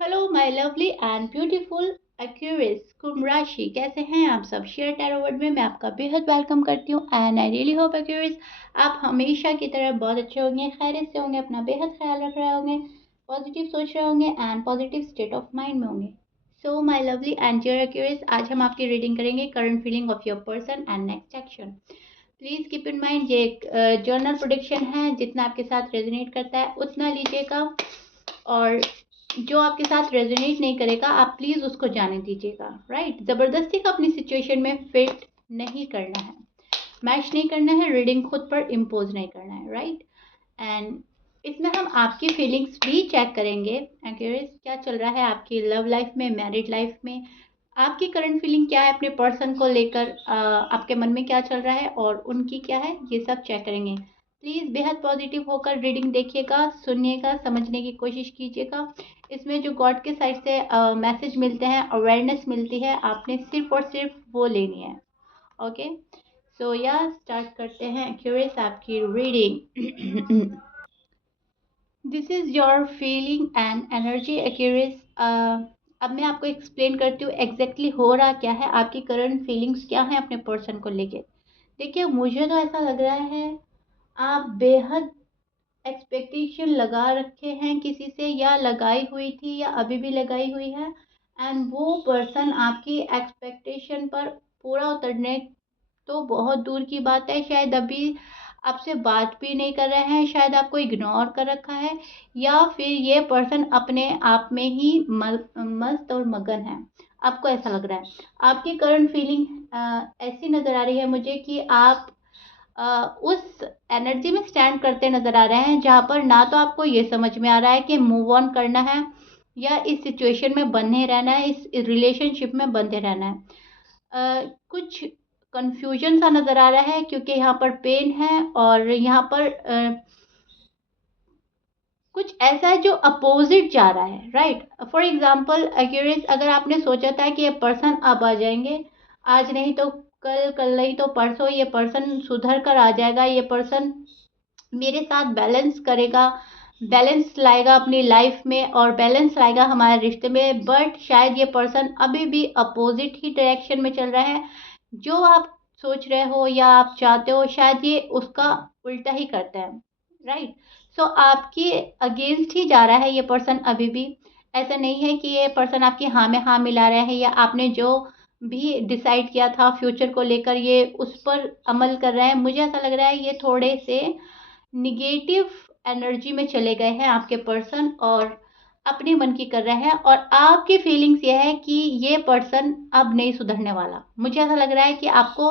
Hello my lovely and beautiful Aquarius कुंभ राशि, कैसे हैं आप सब। शेयर टैरो वर्ड में मैं आपका बेहद वेलकम करती हूँ and I really hope Aquarius आप हमेशा की तरह बहुत अच्छे होंगे, खैरियत से होंगे, अपना बेहद ख्याल रख रहे होंगे, पॉजिटिव सोच रहे होंगे and positive state of mind में होंगे। So my lovely and dear Aquarius, आज हम आपकी रीडिंग करेंगे current feeling of your person and next action. Please keep in mind ये एक जर्नल प्रोडिक्शन है, जितना आपके साथ रेजोनेट करता है उतना लीजिएगा, और जो आपके साथ रेजोनेट नहीं करेगा आप प्लीज उसको जाने दीजिएगा। राइट, जबरदस्ती का अपनी सिचुएशन में फिट नहीं करना है, मैच नहीं करना है, रीडिंग खुद पर इम्पोज नहीं करना है। राइट, एंड इसमें हम आपकी फीलिंग्स भी चेक करेंगे। एक्यूरेट क्या चल रहा है आपकी लव लाइफ में, मैरिड लाइफ में, आपकी करंट फीलिंग क्या है अपने पर्सन को लेकर, आपके मन में क्या चल रहा है और उनकी क्या है, ये सब चेक करेंगे। प्लीज़ बेहद पॉजिटिव होकर रीडिंग देखिएगा, सुनिएगा, समझने की कोशिश कीजिएगा। इसमें जो गॉड के साइड से मैसेज मिलते हैं, अवेयरनेस मिलती है, आपने सिर्फ और सिर्फ वो लेनी है। ओके, सो या स्टार्ट करते हैं क्यूरियस आपकी reading. This is your feeling and energy Accuris. अब मैं आपको एक्सप्लेन करती हूँ एग्जैक्टली हो रहा क्या है, आपकी करंट फीलिंग्स क्या है अपने पर्सन को लेके। देखिए, मुझे तो ऐसा लग रहा है आप बेहद एक्सपेक्टेशन लगा रखे हैं किसी से, या लगाई हुई थी या अभी भी लगाई हुई है, एंड वो पर्सन आपकी एक्सपेक्टेशन पर पूरा उतरने तो बहुत दूर की बात है, शायद अभी आपसे बात भी नहीं कर रहे हैं, शायद आपको इग्नोर कर रखा है, या फिर ये पर्सन अपने आप में ही मस्त और मगन है। आपको ऐसा लग रहा है, आपकी करंट फीलिंग ऐसी नज़र आ रही है मुझे कि आप उस एनर्जी में स्टैंड करते नज़र आ रहे हैं जहाँ पर ना तो आपको ये समझ में आ रहा है कि मूव ऑन करना है या इस सिचुएशन में बंधे रहना है, इस रिलेशनशिप में बंधे रहना है। कुछ कंफ्यूजन सा नज़र आ रहा है क्योंकि यहाँ पर पेन है, और यहाँ पर कुछ ऐसा है जो अपोजिट जा रहा है। राइट, फॉर एग्जाम्पल एक्यूरेट, अगर आपने सोचा था कि ये पर्सन अब आ जाएंगे, आज नहीं तो कल, कल नहीं तो परसों ये पर्सन सुधर कर आ जाएगा, ये पर्सन मेरे साथ बैलेंस करेगा, बैलेंस लाएगा अपनी लाइफ में और बैलेंस लाएगा हमारे रिश्ते में, बट शायद ये पर्सन अभी भी अपोजिट ही डायरेक्शन में चल रहा है। जो आप सोच रहे हो या आप चाहते हो, शायद ये उसका उल्टा ही करते हैं। राइट, सो आपकी अगेंस्ट ही जा रहा है ये पर्सन अभी भी। ऐसा नहीं है कि ये पर्सन आपकी हाँ में हाँ मिला रहा है, या आपने जो भी डिसाइड किया था फ्यूचर को लेकर ये उस पर अमल कर रहे हैं। मुझे ऐसा लग रहा है ये थोड़े से निगेटिव एनर्जी में चले गए हैं आपके पर्सन, और अपने मन की कर रहे हैं, और आपकी फीलिंग्स ये है कि ये पर्सन अब नहीं सुधरने वाला। मुझे ऐसा लग रहा है कि आपको,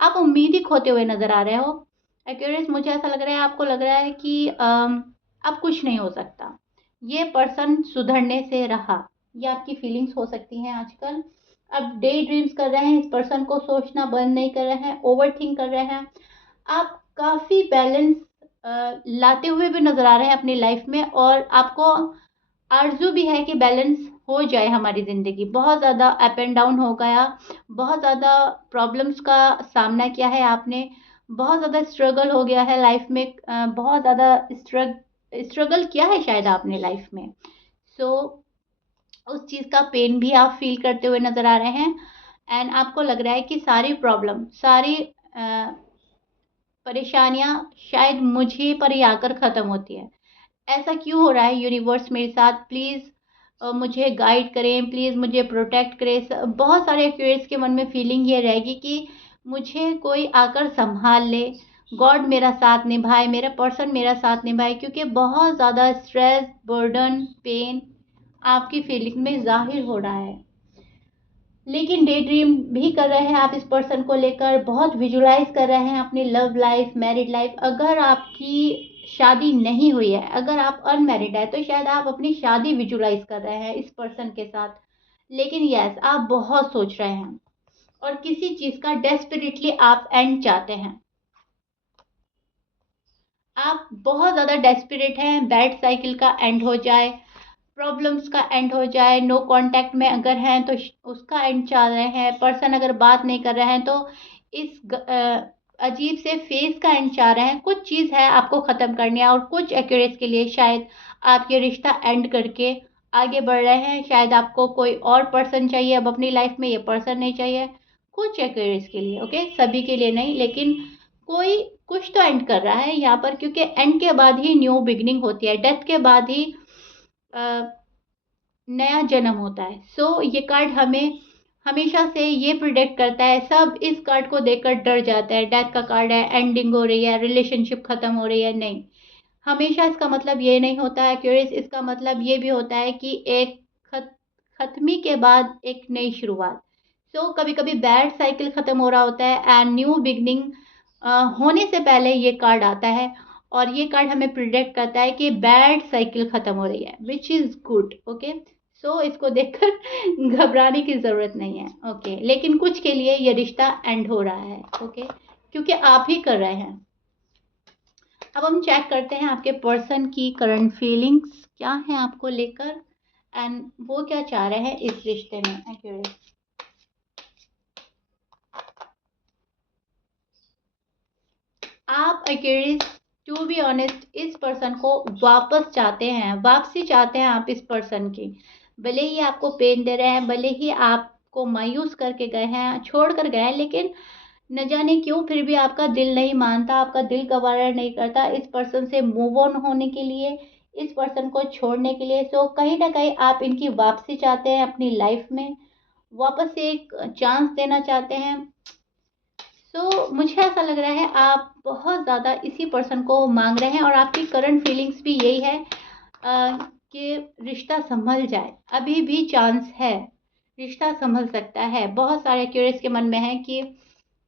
आप उम्मीद ही खोते हुए नजर आ रहे हो एक्यूरेट। मुझे ऐसा लग रहा है, आपको लग रहा है कि अब कुछ नहीं हो सकता, ये पर्सन सुधरने से रहा। ये आपकी फीलिंग्स हो सकती हैं आजकल। अब डे ड्रीम्स कर रहे हैं, इस पर्सन को सोचना बंद नहीं कर रहे हैं, ओवर थिंक कर रहे हैं। आप काफ़ी बैलेंस लाते हुए भी नज़र आ रहे हैं अपनी लाइफ में, और आपको आरज़ू भी है कि बैलेंस हो जाए हमारी ज़िंदगी। बहुत ज़्यादा अप एंड डाउन हो गया, बहुत ज़्यादा प्रॉब्लम्स का सामना किया है आपने, बहुत ज़्यादा स्ट्रगल हो गया है लाइफ में, बहुत ज़्यादा स्ट्रगल किया है शायद आपने लाइफ में। सो उस चीज़ का पेन भी आप फील करते हुए नज़र आ रहे हैं, एंड आपको लग रहा है कि सारी प्रॉब्लम, सारी परेशानियाँ शायद मुझे पर ही आकर ख़त्म होती है। ऐसा क्यों हो रहा है यूनिवर्स मेरे साथ, प्लीज़ मुझे गाइड करें, प्लीज़ मुझे प्रोटेक्ट करें। बहुत सारे एक्यूरेट्स के मन में फीलिंग ये रहेगी कि मुझे कोई आकर संभाल ले, गॉड मेरा साथ निभाए, मेरा पर्सन मेरा साथ निभाए, क्योंकि बहुत ज़्यादा स्ट्रेस, बर्डन, पेन आपकी फीलिंग में ज़ाहिर हो रहा है। लेकिन डे ड्रीम भी कर रहे हैं आप इस पर्सन को लेकर, बहुत विजुलाइज कर रहे हैं अपनी लव लाइफ, मैरिड लाइफ। अगर आपकी शादी नहीं हुई है, अगर आप अनमैरिड है, तो शायद आप अपनी शादी विजुलाइज कर रहे हैं इस पर्सन के साथ। लेकिन यस, आप बहुत सोच रहे हैं और किसी चीज़ का डेस्परेटली आप एंड चाहते हैं। आप बहुत ज़्यादा डेस्परेट हैं, बैड साइकिल का एंड हो जाए, प्रॉब्लम्स का एंड हो जाए, नो कांटेक्ट में अगर हैं तो उसका एंड चाह रहे हैं, पर्सन अगर बात नहीं कर रहे हैं तो इस अजीब से फेस का एंड चाह रहे हैं। कुछ चीज़ है आपको ख़त्म करनी है, और कुछ एक्यूरेट्स के लिए शायद आप ये रिश्ता एंड करके आगे बढ़ रहे हैं, शायद आपको कोई और पर्सन चाहिए अब अपनी लाइफ में, ये पर्सन नहीं चाहिए। कुछ एक्वेरियस के लिए, ओके, सभी के लिए नहीं, लेकिन कोई कुछ तो एंड कर रहा है यहाँ पर, क्योंकि एंड के बाद ही न्यू बिगनिंग होती है, डेथ के बाद ही नया जन्म होता है। सो ये कार्ड हमें हमेशा से ये प्रिडिक्ट करता है, सब इस कार्ड को देखकर डर जाता है, डेथ का कार्ड है, एंडिंग हो रही है, रिलेशनशिप खत्म हो रही है, नहीं, हमेशा इसका मतलब ये नहीं होता है क्यूरियस, इसका मतलब ये भी होता है कि एक खत्मी के बाद एक नई शुरुआत। सो कभी कभी बैड साइकिल खत्म हो रहा होता है एंड न्यू बिगनिंग होने से पहले ये कार्ड आता है, और ये कार्ड हमें प्रिडिक्ट करता है कि बैड साइकिल खत्म हो रही है, विच इज गुड, ओके। सो इसको देखकर घबराने की जरूरत नहीं है, ओके, लेकिन कुछ के लिए ये रिश्ता एंड हो रहा है, ओके, क्योंकि आप ही कर रहे हैं। अब हम चेक करते हैं आपके पर्सन की करंट फीलिंग्स क्या हैं आपको लेकर, एंड वो क्या चाह रहे हैं इस रिश्ते में। एक्यूरेट, आप एक्यूरेट टू बी ऑनेस्ट इस पर्सन को वापस चाहते हैं, वापसी चाहते हैं आप इस पर्सन की। भले ही आपको पेन दे रहे हैं, भले ही आपको मायूस करके गए हैं, छोड़ कर गए हैं, लेकिन न जाने क्यों फिर भी आपका दिल नहीं मानता, आपका दिल गवारा नहीं करता इस पर्सन से मूव ऑन होने के लिए, इस पर्सन को छोड़ने के लिए। सो कहीं ना कहीं आप इनकी वापसी चाहते हैं अपनी लाइफ में, वापस से एक चांस देना चाहते हैं। सो मुझे ऐसा लग रहा है आप बहुत ज़्यादा इसी पर्सन को मांग रहे हैं, और आपकी करंट फीलिंग्स भी यही है कि रिश्ता संभल जाए, अभी भी चांस है, रिश्ता संभल सकता है। बहुत सारे क्यूरियस के मन में है कि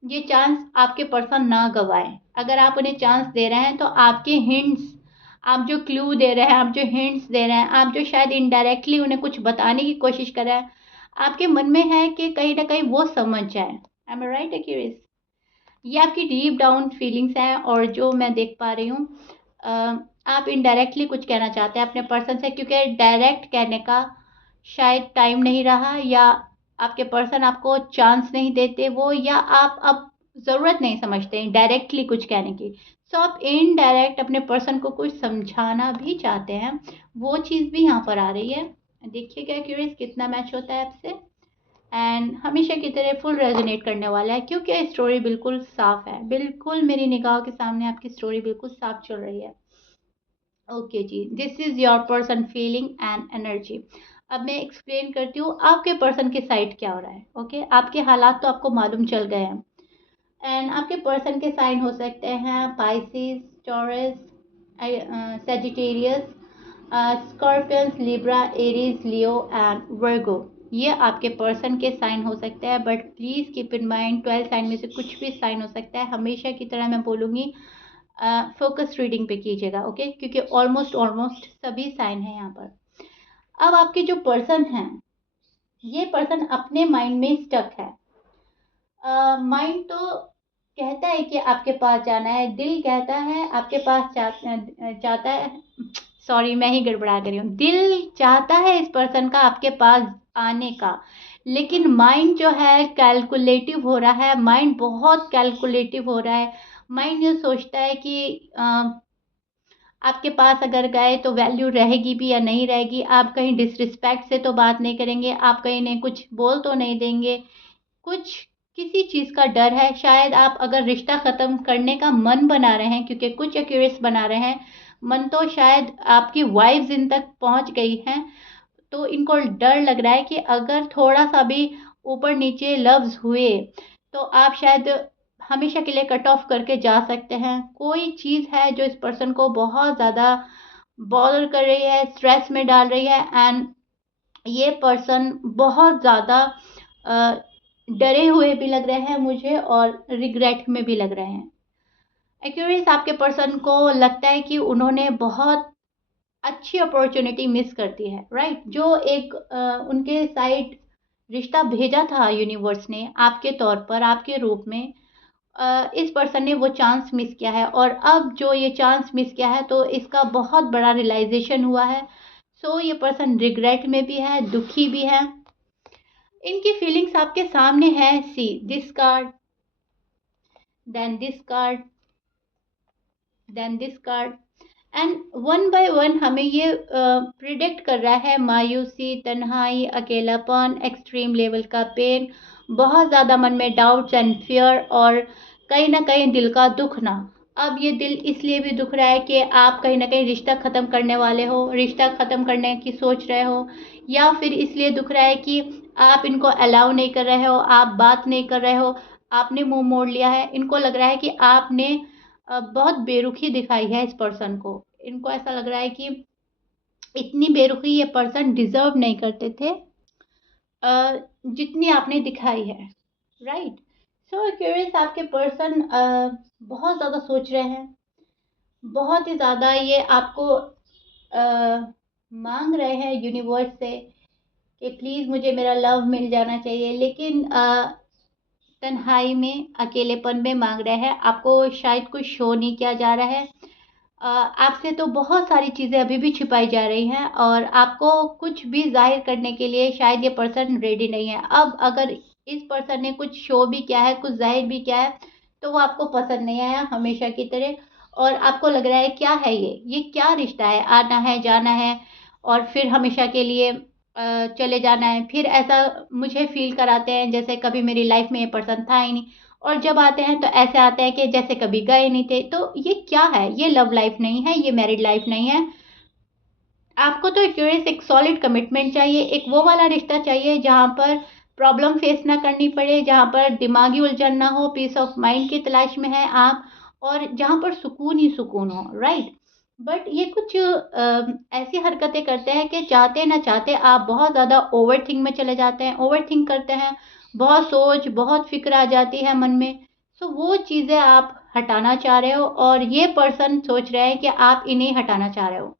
ये चांस आपके पर्सन ना गवाएं। अगर आप उन्हें चांस दे रहे हैं तो आपके हिंट्स, आप जो क्लू दे रहे हैं, आप जो हिंट्स दे रहे हैं, आप जो शायद इनडायरेक्टली उन्हें कुछ बताने की कोशिश कर रहे हैं, आपके मन में है कि कहीं ना कहीं वो समझ जाए। I am right Accuris? ये आपकी डीप डाउन फीलिंग्स हैं, और जो मैं देख पा रही हूँ आप इनडायरेक्टली कुछ कहना चाहते हैं अपने पर्सन से, क्योंकि डायरेक्ट कहने का शायद टाइम नहीं रहा, या आपके पर्सन आपको चांस नहीं देते वो, या आप अब ज़रूरत नहीं समझते डायरेक्टली कुछ कहने की। सो आप इनडायरेक्ट अपने पर्सन को कुछ समझाना भी चाहते हैं, वो चीज़ भी यहाँ पर आ रही है। देखिएगा क्यूरियस कितना मैच होता है आपसे, एंड हमेशा की तरह फुल रेजोनेट करने वाला है, क्योंकि स्टोरी बिल्कुल साफ है, बिल्कुल मेरी निगाह के सामने आपकी स्टोरी बिल्कुल साफ चल रही है। ओके जी, this is your person feeling and energy. अब मैं एक्सप्लेन करती हूँ आपके पर्सन के साइड क्या हो रहा है, ओके। आपके हालात तो आपको मालूम चल गए हैं, एंड आपके पर्सन के साइन हो सकते हैं Pisces, Taurus, Sagittarius, Scorpions, Libra, Aries, Leo and Virgo. ये आपके पर्सन के साइन हो सकते हैं, but please keep in mind 12 sign में से कुछ भी साइन हो सकता है। हमेशा की तरह मैं बोलूँगी फोकस रीडिंग पे कीजिएगा, ओके, क्योंकि ऑलमोस्ट ऑलमोस्ट सभी साइन है यहाँ पर। अब आपके जो पर्सन हैं, ये पर्सन अपने माइंड में स्टक है। माइंड तो कहता है कि आपके पास जाना है, दिल कहता है आपके पास चाहता है, सॉरी मैं ही गड़बड़ा कर रही हूँ, दिल चाहता है इस पर्सन का आपके पास आने का, लेकिन माइंड जो है कैलकुलेटिव हो रहा है, माइंड बहुत कैलकुलेटिव हो रहा है। माइंड ये सोचता है कि आपके पास अगर गए तो वैल्यू रहेगी भी या नहीं रहेगी, आप कहीं डिसरिस्पेक्ट से तो बात नहीं करेंगे, आप कहीं ने कुछ बोल तो नहीं देंगे, कुछ किसी चीज़ का डर है। शायद आप अगर रिश्ता ख़त्म करने का मन बना रहे हैं, क्योंकि कुछ एक्यूरेट्स बना रहे हैं मन, तो शायद आपकी वाइब्स इन तक पहुंच गई हैं, तो इनको डर लग रहा है कि अगर थोड़ा सा भी ऊपर नीचे लफ्ज़ हुए तो आप शायद हमेशा के लिए कट ऑफ करके जा सकते हैं। कोई चीज़ है जो इस पर्सन को बहुत ज़्यादा बॉदर कर रही है, स्ट्रेस में डाल रही है, एंड ये पर्सन बहुत ज़्यादा डरे हुए भी लग रहे हैं मुझे, और रिग्रेट में भी लग रहे हैं। एक्यूरेस आपके पर्सन को लगता है कि उन्होंने बहुत अच्छी अपॉर्चुनिटी मिस कर दी है, राइट। जो एक उनके साइड रिश्ता भेजा था यूनिवर्स ने आपके तौर पर, आपके रूप में, इस पर्सन ने वो चांस मिस किया है, और अब जो ये चांस मिस किया है तो इसका बहुत बड़ा रियलाइजेशन हुआ है। सो ये पर्सन रिग्रेट में भी है, दुखी भी है, इनकी फीलिंग्स आपके सामने है। See this card, then this card, then this card. And one by one हमें ये प्रिडिक्ट कर रहा है मायूसी, तन्हाई, अकेलापन, एक्सट्रीम लेवल का पेन, बहुत ज़्यादा मन में डाउट्स एंड फियर, और कहीं ना कहीं दिल का दुखना। अब ये दिल इसलिए भी दुख रहा है कि आप कहीं ना कहीं रिश्ता ख़त्म करने वाले हो, रिश्ता ख़त्म करने की सोच रहे हो, या फिर इसलिए दुख रहा है कि आप इनको अलाउ नहीं कर रहे हो, आप बात नहीं कर रहे हो, आपने मुंह मोड़ लिया है। इनको लग रहा है कि आपने बहुत बेरुखी दिखाई है इस पर्सन को। इनको ऐसा लग रहा है कि इतनी बेरुखी ये पर्सन डिजर्व नहीं करते थे जितनी आपने दिखाई है, राइट। सो क्यूरियस, आपके पर्सन बहुत ज़्यादा सोच रहे हैं, बहुत ही ज़्यादा ये आपको मांग रहे हैं यूनिवर्स से कि प्लीज़ मुझे मेरा लव मिल जाना चाहिए, लेकिन तन्हाई में, अकेलेपन में मांग रहे हैं। आपको शायद कुछ शो नहीं किया जा रहा है। आपसे तो बहुत सारी चीज़ें अभी भी छिपाई जा रही हैं, और आपको कुछ भी जाहिर करने के लिए शायद ये पर्सन रेडी नहीं है। अब अगर इस पर्सन ने कुछ शो भी किया है, कुछ जाहिर भी किया है, तो वो आपको पसंद नहीं आया हमेशा की तरह, और आपको लग रहा है क्या है ये क्या रिश्ता है, आना है जाना है और फिर हमेशा के लिए चले जाना है। फिर ऐसा मुझे फील कराते हैं जैसे कभी मेरी लाइफ में ये पर्सन था ही नहीं, और जब आते हैं तो ऐसे आते हैं कि जैसे कभी गए नहीं थे। तो ये क्या है? ये लव लाइफ नहीं है, ये मैरिड लाइफ नहीं है। आपको तो क्यूरियस एक सॉलिड कमिटमेंट चाहिए, एक वो वाला रिश्ता चाहिए जहाँ पर प्रॉब्लम फेस ना करनी पड़े, जहाँ पर दिमागी उलझन ना हो, पीस ऑफ माइंड की तलाश में है आप, और जहाँ पर सुकून ही सुकून हो, राइट। बट ये कुछ ऐसी हरकतें करते हैं कि चाहते ना चाहते आप बहुत ज़्यादा ओवर थिंक में चले जाते हैं, ओवर थिंक करते हैं, बहुत सोच, बहुत फिक्र आ जाती है मन में। सो वो चीज़ें आप हटाना चाह रहे हो, और ये पर्सन सोच रहे हैं कि आप इन्हें हटाना चाह रहे हो।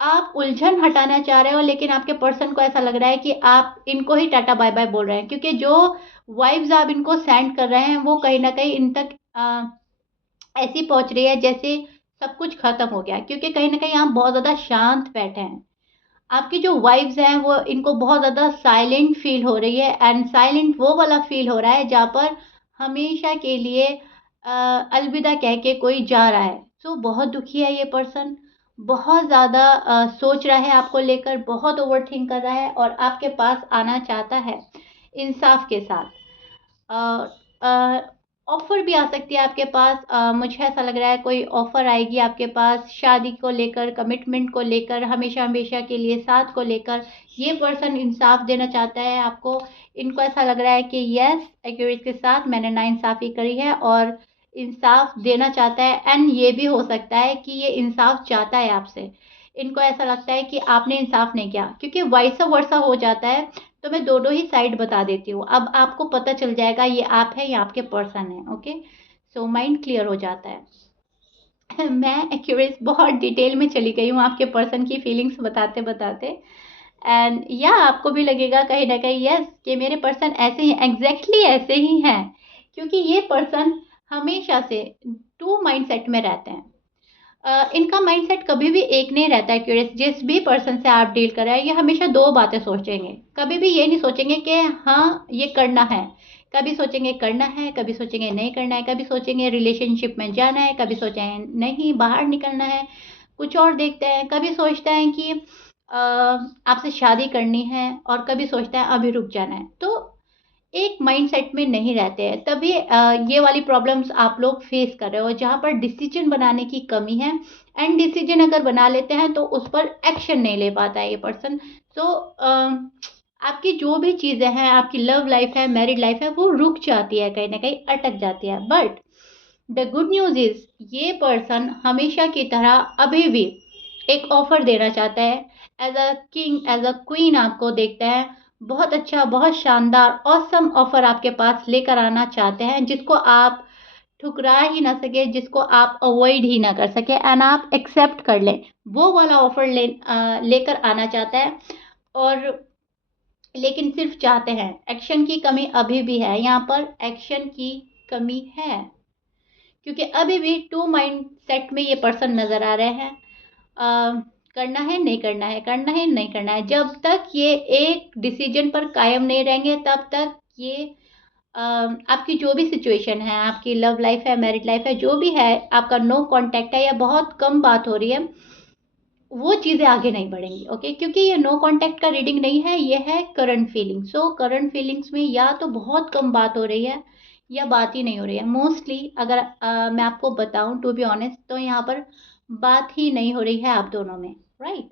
आप उलझन हटाना चाह रहे हो, लेकिन आपके पर्सन को ऐसा लग रहा है कि आप इनको ही टाटा बाय बाय बोल रहे हैं, क्योंकि जो वाइब्स आप इनको सेंड कर रहे हैं वो कहीं ना कहीं इन तक ऐसी पहुंच रही है जैसे सब कुछ खत्म हो गया, क्योंकि कहीं ना कहीं आप बहुत ज़्यादा शांत बैठे हैं। आपकी जो वाइब्स हैं वो इनको बहुत ज़्यादा साइलेंट फील हो रही है, एंड साइलेंट वो वाला फील हो रहा है जहाँ पर हमेशा के लिए अलविदा कह के कोई जा रहा है। सो बहुत दुखी है ये पर्सन, बहुत ज़्यादा सोच रहा है आपको लेकर, बहुत ओवर थिंक कर रहा है, और आपके पास आना चाहता है इंसाफ के साथ। ऑफर भी आ सकती है आपके पास। मुझे ऐसा लग रहा है कोई ऑफर आएगी आपके पास शादी को लेकर, कमिटमेंट को लेकर, हमेशा हमेशा के लिए साथ को लेकर। ये पर्सन इंसाफ देना चाहता है आपको। इनको ऐसा लग रहा है कि यस, एक्यूरेट के साथ मैंने नाइंसाफ़ी करी है और इंसाफ देना चाहता है। एंड ये भी हो सकता है कि ये इंसाफ चाहता है आपसे। इनको ऐसा लगता है कि आपने इंसाफ नहीं किया, क्योंकि वाइसा वर्सा हो जाता है। तो मैं दोनों ही साइड बता देती हूँ, अब आपको पता चल जाएगा ये आप है या आपके पर्सन है। ओके, सो माइंड क्लियर हो जाता है। मैं एक्यूरेट बहुत डिटेल में चली गई हूँ आपके पर्सन की फीलिंग्स बताते बताते, एंड या आपको भी लगेगा कहीं ना कहीं यस कि मेरे पर्सन ऐसे ही, एग्जैक्टली ऐसे ही हैं, क्योंकि ये पर्सन हमेशा से टू माइंडसेट में रहते हैं। इनका माइंडसेट कभी भी एक नहीं रहता है। क्यूरियस, जिस भी पर्सन से आप डील कर रहे हैं ये हमेशा दो बातें सोचेंगे। कभी भी ये नहीं सोचेंगे कि हाँ ये करना है, कभी सोचेंगे करना है, कभी सोचेंगे नहीं करना है, कभी सोचेंगे रिलेशनशिप में जाना है, कभी सोचेंगे नहीं बाहर निकलना है, कुछ और देखते हैं। कभी सोचते हैं कि आपसे शादी करनी है, और कभी सोचता है अभी रुक जाना है। तो एक माइंडसेट में नहीं रहते हैं, तभी ये वाली प्रॉब्लम्स आप लोग फेस कर रहे हो, जहाँ पर डिसीजन बनाने की कमी है। एंड डिसीजन अगर बना लेते हैं तो उस पर एक्शन नहीं ले पाता है ये पर्सन। सो आपकी जो भी चीज़ें हैं, आपकी लव लाइफ है, मैरिड लाइफ है, वो रुक जाती है, कहीं ना कहीं अटक जाती है। But the good news is ये पर्सन हमेशा की तरह अभी भी एक ऑफर देना चाहता है। As a king, as a queen आपको देखता है। बहुत अच्छा, बहुत शानदार, ऑसम ऑफर आपके पास लेकर आना चाहते हैं, जिसको आप ठुकरा ही ना सके, जिसको आप अवॉइड ही ना कर सके, एंड आप एक्सेप्ट कर लें। वो वाला ऑफर लेकर आना चाहता है। और लेकिन सिर्फ चाहते हैं, एक्शन की कमी अभी भी है, यहाँ पर एक्शन की कमी है, क्योंकि अभी भी टू माइंड सेट में ये पर्सन नज़र आ रहे हैं। करना है नहीं करना है, करना है नहीं करना है। जब तक ये एक डिसीजन पर कायम नहीं रहेंगे तब तक ये आपकी जो भी सिचुएशन है, आपकी लव लाइफ है, मैरिड लाइफ है, जो भी है, आपका नो कांटेक्ट है या बहुत कम बात हो रही है, वो चीज़ें आगे नहीं बढ़ेंगी। ओके, क्योंकि ये नो कांटेक्ट का रीडिंग नहीं है, ये है current feeling. So current feelings में या तो बहुत कम बात हो रही है या बात ही नहीं हो रही है। मोस्टली अगर मैं आपको बताऊं टू बी ऑनेस्ट, तो यहाँ पर बात ही नहीं हो रही है आप दोनों में, राइट?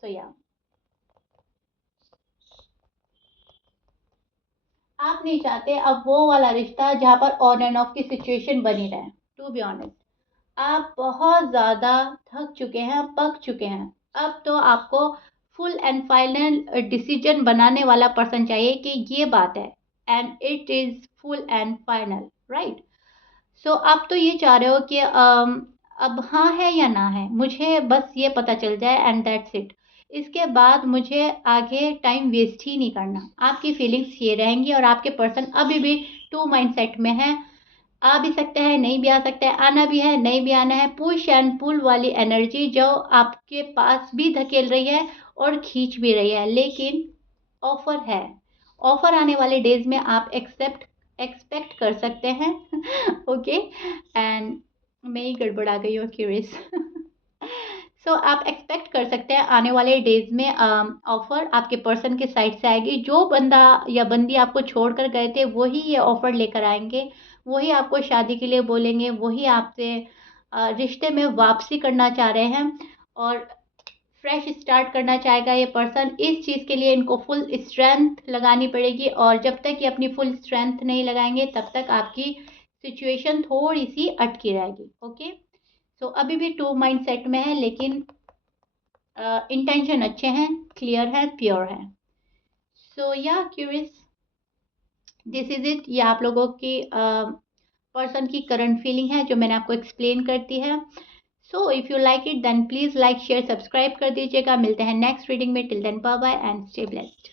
सो या आप नहीं चाहते अब वो वाला रिश्ता जहाँ पर ऑन एंड ऑफ की सिचुएशन बनी रहे। टू बी ऑनेस्ट, आप बहुत ज़्यादा थक चुके हैं, पक चुके हैं। अब तो आपको फुल एंड फाइनल डिसीजन बनाने वाला पर्सन चाहिए कि ये बात है, and it is full and final, right? So आप तो ये चाह रहे हो कि अब हाँ है या ना है, मुझे बस ये पता चल जाए एंड दैट्स इट। इसके बाद मुझे आगे टाइम वेस्ट ही नहीं करना। आपकी फीलिंग्स ये रहेंगी और आपके पर्सन अभी भी टू माइंडसेट में है। आ भी सकता है, नहीं भी आ सकता है, आना भी है, नहीं भी आना है। पुश एंड पुल वाली एनर्जी जो आपके पास भी धकेल रही है और खींच भी रही है, लेकिन ऑफर है। ऑफर आने वाले डेज में आप एक्सपेक्ट कर सकते हैं। ओके, एंड मैं ही गड़बड़ा गई हूँ, क्यूरियस। सो आप एक्सपेक्ट कर सकते हैं आने वाले डेज में ऑफर आपके पर्सन के साइड से आएगी। जो बंदा या बंदी आपको छोड़कर गए थे, वही ये ऑफर लेकर आएंगे, वही आपको शादी के लिए बोलेंगे, वही आपसे रिश्ते में वापसी करना चाह रहे हैं और फ्रेश स्टार्ट करना चाहेगा ये पर्सन। इस चीज़ के लिए इनको फुल स्ट्रेंथ लगानी पड़ेगी, और जब तक ये अपनी फुल स्ट्रेंथ नहीं लगाएंगे तब तक आपकी सिचुएशन थोड़ी सी अटकी रहेगी। ओके, सो अभी भी टू माइंड सेट में है, लेकिन इंटेंशन अच्छे हैं, क्लियर है, प्योर है। सो या क्यूरियस, दिस इज इट। ये आप लोगों की पर्सन की करंट फीलिंग है जो मैंने आपको एक्सप्लेन करती है। So if you like it then please like share subscribe कर दीजिएगा। मिलते हैं नेक्स्ट रीडिंग में। Till then bye bye and stay blessed.